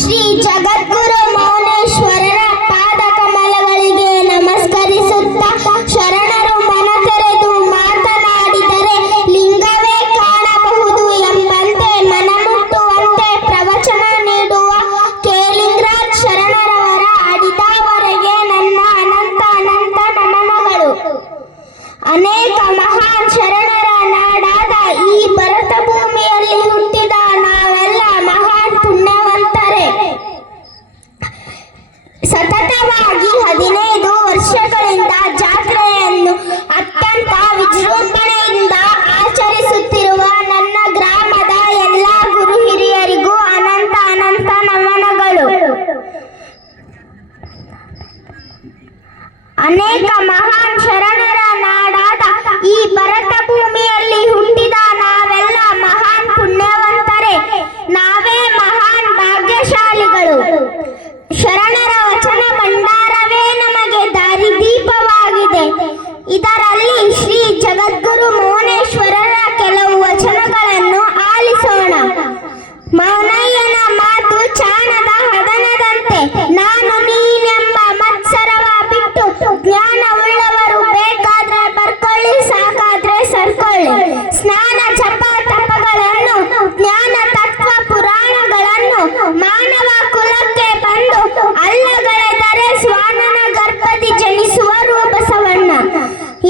ಶ್ರೀ ಜಗದ್ಗುರು ಮೌನೇಶ್ವರರ ಪಾದ ಕಮಲಗಳಿಗೆ ನಮಸ್ಕರಿಸುತ್ತಾ ಶರಣರು ಮನ ತೆರೆದು ಮಾತನಾಡಿದರೆ ಲಿಂಗವೇ ಕಾಣಬಹುದು ಎಂಬಂತೆ ಮನಮುಟ್ಟುವಂತೆ ಪ್ರವಚನ ನೀಡುವ ಕೇಲಿಂಗರಾಜ್ ಶರಣರವರ ಅಡಿದವರೆಗೆ ನನ್ನ ಅನಂತ ಅನಂತ ನಮನಗಳು. ಅನೇಕ ಮಹಾನ್ ಶರಣರ ನಾಡಾದ ಈ ಭರತ ಭೂಮಿಯಲ್ಲಿ ಹುಟ್ಟಿದ ನಾವೆಲ್ಲ ಮಹಾನ್ ಪುಣ್ಯವಂತರೇ. ಸತತವಾಗಿ 15 ವರ್ಷಗಳಿಂದ ಜಾತ್ರೆಯನ್ನು ಅತ್ಯಂತ ವಿಜೃಂಭಣೆಯಿಂದ ಆಚರಿಸುತ್ತಿರುವ ನನ್ನ ಗ್ರಾಮದ ಎಲ್ಲ ಗುರು ಹಿರಿಯರಿಗೂ ಅನಂತ ಅನಂತ ನಮನಗಳು. ಅನೇಕ ಮಹಾನ್ ಶರಣರ ನಾಡಾದ ಈ ಭರತ ಭೂಮಿಯಲ್ಲಿ ಹುಟ್ಟಿದ ನಾವೆಲ್ಲ ಮಹಾನ್ ಪುಣ್ಯವಂತರೇ. ನಾವೇ ಮಹಾನ್ ಭಾಗ್ಯಶಾಲಿಗಳು. ಶರಣರ ವಚನ ಭಂಡಾರವೇ ನಮಗೆ ದಾರಿದೀಪವಾಗಿದೆ. ಇದರಲ್ಲಿ ಶ್ರೀ ಜಗದ್ಗುರು ಮೌನೇಶ್ವರರ ಕೆಲವು ವಚನಗಳನ್ನು ಆಲಿಸೋಣ. ಮೌನಯ್ಯನ ಮಾತು ಚಾಣದ ಹದನದಂತೆ, ನಾನು ನೀನೆಂಬ ಮತ್ಸರವ ಬಿಟ್ಟು ಜ್ಞಾನವುಳ್ಳವರು ಬೇಕಾದ್ರೆ ಬರ್ಕೊಳ್ಳಿ, ಸಾಕಾದ್ರೆ ಸರ್ಕೊಳ್ಳಿ. ಸ್ನಾನ ಜಪ ತಪಗಳನ್ನು, ಜ್ಞಾನ ತತ್ವ ಪುರಾಣಗಳನ್ನು ಮಾನವ ಕುಲಕ್ಕೆ ಬಂದು ಅಲ್ಲಗಳೆದರೆ ಸ್ವಾನನ ಗರ್ಭದಿ ಜನಿಸುವ ರೂಪಸವಣ್ಣ.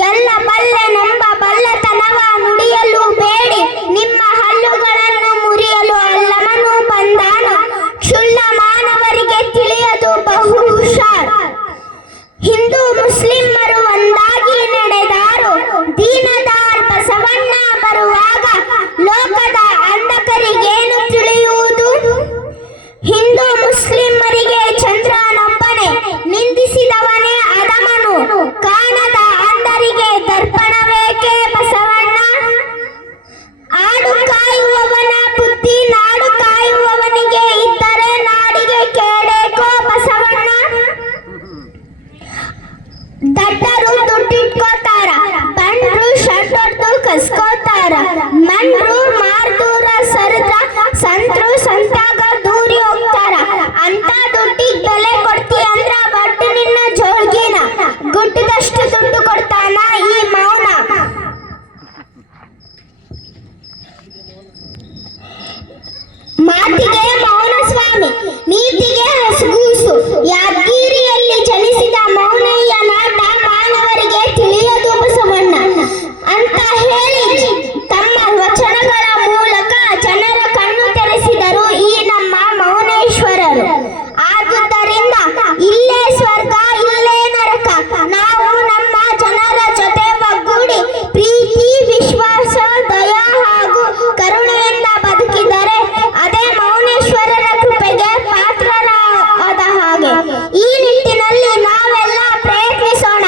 ಎಲ್ಲ ಬಲ್ಲೆನೆಂಬ ಬಲ್ಲತನವ ನುಡಿಯಲು ಬೇಡಿ, ನಿಮ್ಮ ಹಲ್ಲುಗಳನ್ನು ಮುರಿಯಲು ಅಲ್ಲಮನು ಬಂದಾನು. ಕ್ಷುಲ್ಲ ಮಾನವರಿಗೆ ತಿಳಿಯದು ಬಹು ಹುಷಾರ್. ಹಿಂದೂ ಮುಸ್ಲಿಮರು ಒಂದಾಗಿ ನಡೆದಾರು, ದೀನದಾರ್ ಬಸವಣ್ಣ ಬರುವಾಗ ಲೋಕದ ಅಂಧಕರಿಗೇನು ತಿಳಿಯುವುದು? ಹಿಂದೂ ಮುಸ್ಲಿಮರಿಗೆ ಚಂದ್ರನೊಬ್ಬನೇ, ನಿಂದಿಸಿದವನೇ ಅಧಮನು. ಕಾಣದ ಅಂಧರಿಗೆ ದರ್ಪಣವೇಕೆ ಬಸವಣ್ಣ? ಆಡು ಕಾಯುವವನ ಬುದ್ಧಿ ನಾಡು ಕಾಯುವವನಿಗೆ ಇದ್ದರೆ ನಾಡಿಗೆ ಕೇಳೇಕೋ ಬಸವಣ್ಣ? ದಡ್ಡರು ದುಡ್ಡಿಟ್ಕೋತಾರ, ಬಂಡ್ರು ಶರ್ಟೊಡ್ದು ಕಸ್ಕೋತಾರ, ಮಂಡ್ರು ಮಾರ್ದೂರ ಸರಿದ್ರ ಸಂತ್ರು ಸಂತಾಗ ದೂರಿ ಹೋಗ್ತಾರ. ಅಂತ ದುಡ್ಡಿಗೆ ಬೆಲೆ ಕೊಡ್ತಿ ಅಂದ್ರ ಬಡ್ಡು ನಿನ್ನ ಜೋಳ್ಗಿನ. ಗುಡ್ಡದಷ್ಟು ದುಡ್ಡು ಕೊಡ್ತಾನ ಈ ಮೌನ. ಮಾತಿಗೆ ಮೌನ ಸ್ವಾಮಿ, ನೀತಿಗೆ ಹಸಗೂಸು. ಯಾದಗಿರಿಯಲ್ಲಿ ಜನಿಸಿದ ಮೌನಯ್ಯ ನಾಟ ಮಾನವರಿಗೆ ತಿಳಿಯದು ಬಸವಣ್ಣ ಅಂತ ಹೇಳಿ ತಮ್ಮ ವಚನಗಳ ಮೂಲಕ ಜನರ ಕಣ್ಣು ತೆರೆಸಿದರು ಈ ನಮ್ಮ ಮೌನೇಶ್ವರರು. ಆದುದರಿಂದ ಇಲ್ಲೇ ಸ್ವರ್ಗ ಇಲ್ಲೇ ನರಕ. ನಾವು ನಮ್ಮ ಜನರ ಜೊತೆ ಒಗ್ಗೂಡಿ ಪ್ರೀತಿ, ವಿಶ್ವಾಸ, ದಯಾ ಹಾಗೂ ಕರುಣೆಯಿಂದ ಬದುಕಿದರೆ ಅದೇ ಮೌನೇಶ್ವರರ ಕೃಪೆಗೆ ಪಾತ್ರರಾದ ಹಾಗೆ. ಈ ನಿಟ್ಟಿನಲ್ಲಿ ನಾವೆಲ್ಲ ಪ್ರಯತ್ನಿಸೋಣ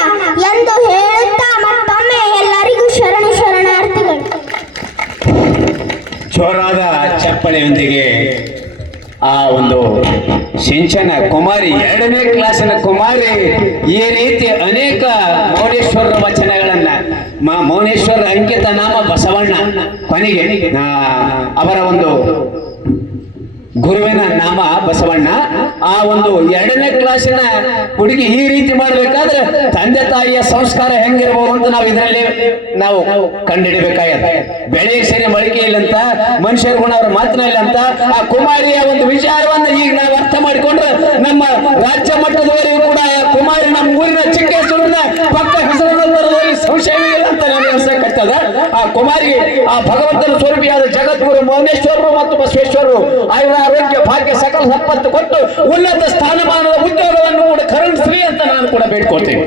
ಎಂದು ಹೇಳುತ್ತಾ ಮತ್ತೊಮ್ಮೆ ಎಲ್ಲರಿಗೂ ಶರಣಾರ್ಥಿಗಳು. ಜೋರಾದ ಚಪ್ಪಳೆಯೊಂದಿಗೆ ಆ ಒಂದು ಸಿಂಚನ ಕುಮಾರಿ, 2ನೇ ಕ್ಲಾಸಿನ ಕುಮಾರಿ ಈ ರೀತಿ ಅನೇಕ ಮೌನೇಶ್ವರರ ವಚನಗಳನ್ನ, ಮೌನೇಶ್ವರ ಅಂಕಿತ ನಾಮ ಬಸವಣ್ಣ, ಕೊನೆಗೆ ಅವರ ಒಂದು ಗುರುವಿನ ನಾಮ ಬಸವಣ್ಣ. ಆ ಒಂದು 2ನೇ ಕ್ಲಾಸಿನ ಹುಡುಗಿ ಈ ರೀತಿ ಮಾಡ್ಬೇಕಾದ್ರೆ ತಂದೆ ತಾಯಿಯ ಸಂಸ್ಕಾರ ಹೆಂಗಿರ್ಬೋದು ಅಂತ ನಾವು ಇದರಲ್ಲಿ ನಾವು ಕಂಡುಹಿಡಬೇಕಾಗತ್ತೆ. ಬೆಳೆಗೆ ಸರಿ ಮೊಳಕೆ ಇಲ್ಲಂತ, ಮನುಷ್ಯರ ಗುಣ ಅವ್ರ ಮಾತನ ಇಲ್ಲಂತ ಆ ಕುಮಾರಿಯ ಒಂದು ವಿಚಾರವನ್ನ ಈಗ ನಾವು ಅರ್ಥ ಮಾಡಿಕೊಂಡ್ರೆ ನಮ್ಮ ರಾಜ್ಯ ಮಟ್ಟದವರೆಗೂ ಕೂಡ ಕುಮಾರಿ ನಮ್ಮ ಊರಿನ ಚಿಕ್ಕ ಹೆಸರಿನ ಪಕ್ಕ ಹೆಸರುಗಳಲ್ಲಿ ಸಂಶಯವಿಲ್ಲ ಅಂತ ನನಗೆ ಅನ್ಸಕತ್ತದ. ಆ ಕುಮಾರಿಗೆ ಆ ಭಗವಂತನ ಸ್ವರೂಪಿಯಾದ ಜಗದ್ಗುರು ಮೌನೇಶ್ವರರು ಮತ್ತು ಬಸವೇಶ್ವರರು ಆರೋಗ್ಯ ಭಾಗ್ಯ ಸಕಲ ಸಂಪತ್ತು ಕೊಟ್ಟು ಉನ್ನತ ಸ್ಥಾನಮಾನದ ಉದ್ಯೋಗವನ್ನು ಕೂಡ ಕರುಣಿಸಲಿ ಅಂತ ನಾನು ಕೂಡ ಬೇಡ್ಕೊಳ್ತೇನೆ.